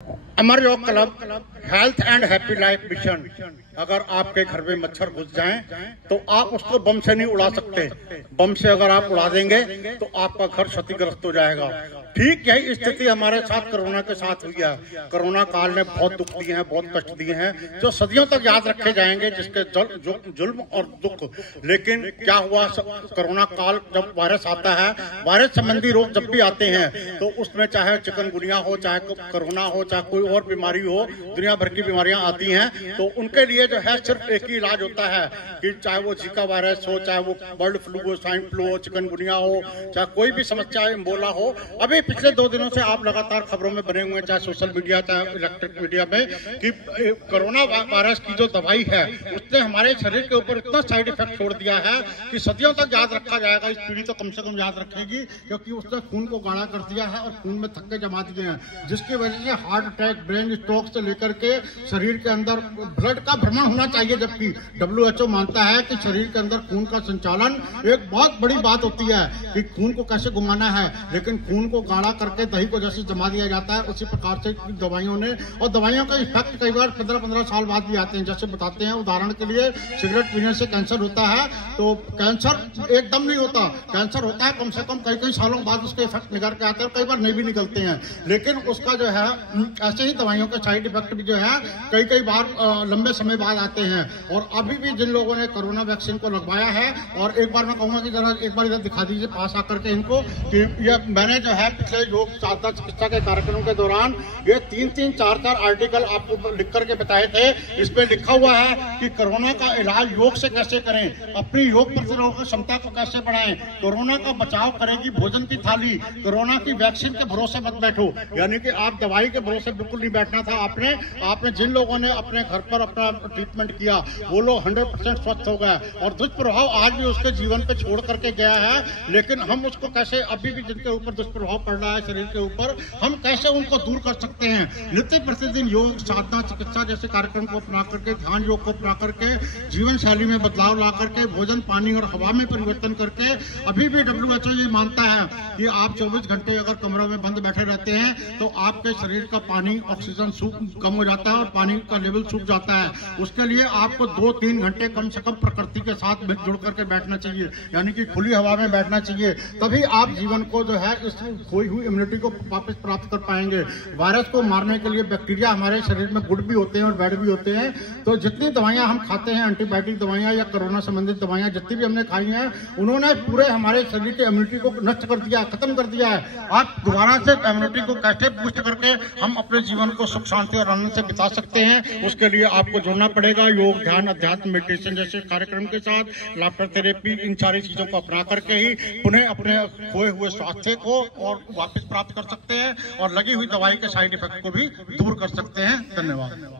अमर योग club health and happy life mission. अगर आपके घर में मच्छर घुस जाएं तो आप उसको बम से नहीं उड़ा सकते। बम से अगर आप उड़ा देंगे तो आपका घर क्षतिग्रस्त हो जाएगा। ठीक यही स्थिति हमारे साथ कोरोना के साथ हुई है। कोरोना काल ने बहुत दुख दिए हैं, बहुत कष्ट दिए हैं, जो सदियों तक याद रखे जाएंगे, जिसके जुल्म और दुख। लेकिन क्या हुआ, कोरोना काल जब वायरस आता है, वायरस संबंधी रोग जब भी आते हैं तो उसमें चाहे चिकनगुनिया हो, चाहे कोरोना हो, चाहे कोई और बीमारी हो, दुनिया भर की बीमारियां आती हैं। तो उनके लिए जो है सिर्फ एक ही इलाज होता है कि चाहे वो जीका वायरस हो, चाहे वो बर्ड फ्लू हो, स्वाइन फ्लू हो, चिकनगुनिया हो, चाहे कोई भी समस्या इम्बोला हो। अभी पिछले 2 दिनों से आप लगातार खबरों में बने हुए हैं, चाहे सोशल मीडिया, चाहे इलेक्ट्रिक मीडिया में, कि कोरोना वायरस की जो दवाई है उसने हमारे शरीर के ऊपर इतना साइड इफेक्ट छोड़ दिया है कि सदियों तक याद रखा जाएगा। इस पीढ़ी तो कम से कम याद रखेगी, क्योंकि उसने खून को गाढ़ा कर दिया है और खून में थक्के जमा दिए हैं, जिसकी वजह से हार्ट अटैक, ब्रेन स्ट्रोक से लेकर के शरीर के अंदर ब्लड का भ्रमण होना चाहिए। जबकि WHO मानता है कि शरीर के अंदर खून का संचालन एक बहुत बड़ी बात होती है कि खून को कैसे घुमाना है, लेकिन खून को गाढ़ा करके दही को जैसे जमा दिया जाता है, उसी प्रकार से दवाइयों ने, और दवाइयों का इफेक्ट कई बार 15-15 साल बाद भी आते हैं। जैसे बताते हैं, उदाहरण के लिए सिगरेट पीने से कैंसर होता है, तो कैंसर एकदम नहीं होता, कैंसर होता है कम से कम कई सालों बाद उसके इफेक्ट निकल के आते हैं, कई बार नहीं भी निकलते हैं। लेकिन उसका जो है ऐसे ही दवाइयों के साइड इफेक्ट भी जो है कई बार लंबे समय बाद आते हैं। और अभी भी जिन लोगों ने कोरोना वैक्सीन को लगवाया है, और एक बार मैं कहूंगा कि जरा एक बार इधर दिखा दीजिए पास आकर के इनको, कि ये मैंने जो है पिछले योग साधना चिकित्सा के कार्यक्रमों के दौरान ये 3-3, 4-4 आर्टिकल आपको लिख करके बताए थे। इसमें लिखा हुआ है कि कोरोना का इलाज योग से कैसे करें, अपनी योग प्रतिरोधक क्षमता को कैसे बढ़ाएं, कोरोना का बचाव करेगी भोजन की थाली, कोरोना की वैक्सीन के भरोसे मत बैठो। यानी कि आप दवाई के भरोसे बिल्कुल नहीं बैठना था। आपने जिन लोगों ने अपने घर पर अपना ट्रीटमेंट किया वो लोग 100% स्वस्थ हो गए, और दुष्प्रभाव आज भी उसके जीवन पे छोड़ करके गया है। लेकिन हम उसको कैसे, अभी भी जिनके ऊपर दुष्प्रभाव पड़ रहा है शरीर के ऊपर, हम कैसे उनको दूर कर सकते हैं। नित्य प्रतिदिन योग साधना चिकित्सा जैसे कार्यक्रम को अपना करके, ध्यान योग को अपना करके, जीवन शैली में बदलाव ला करके, भोजन पानी और हवा में परिवर्तन करके, अभी भी WHO ये मानता है कि आप 24 घंटे अगर कमरों में बंद बैठे रहते हैं तो आपके शरीर का पानी, ऑक्सीजन कम हो जाता है और पानी का लेवल सूख जाता है। उसके लिए आपको 2-3 घंटे कम से कम प्रकृति के साथ जुड़ करके बैठना चाहिए, यानी कि खुली हवा में बैठना चाहिए। तभी आप जीवन को जो है इस खोई हुई इम्यूनिटी को वापस प्राप्त कर पाएंगे। वायरस को मारने के लिए बैक्टीरिया हमारे शरीर में गुड भी होते हैं और बैड भी होते हैं। तो जितनी दवाइयां हम खाते हैं, एंटीबायोटिक दवाइयां या कोरोना संबंधित दवाइयां जितनी भी हमने खाई हैं, उन्होंने पूरे हमारे शरीर की इम्यूनिटी को नष्ट कर दिया, खत्म कर दिया है। आप दोबारा से इम्यूनिटी को कैसे बूस्ट करके हम अपने जीवन को सुख शांति और आनंद से बिता सकते हैं, उसके लिए आपको जुड़ना पड़ेगा योग, ध्यान, अध्यात्म, मेडिटेशन जैसे कार्यक्रम के साथ, लाफ्टर थेरेपी, इन सारी चीजों को अपना करके ही पुनः अपने खोए हुए स्वास्थ्य को और वापस प्राप्त कर सकते हैं, और लगी हुई दवाई के साइड इफेक्ट को भी दूर कर सकते हैं। धन्यवाद।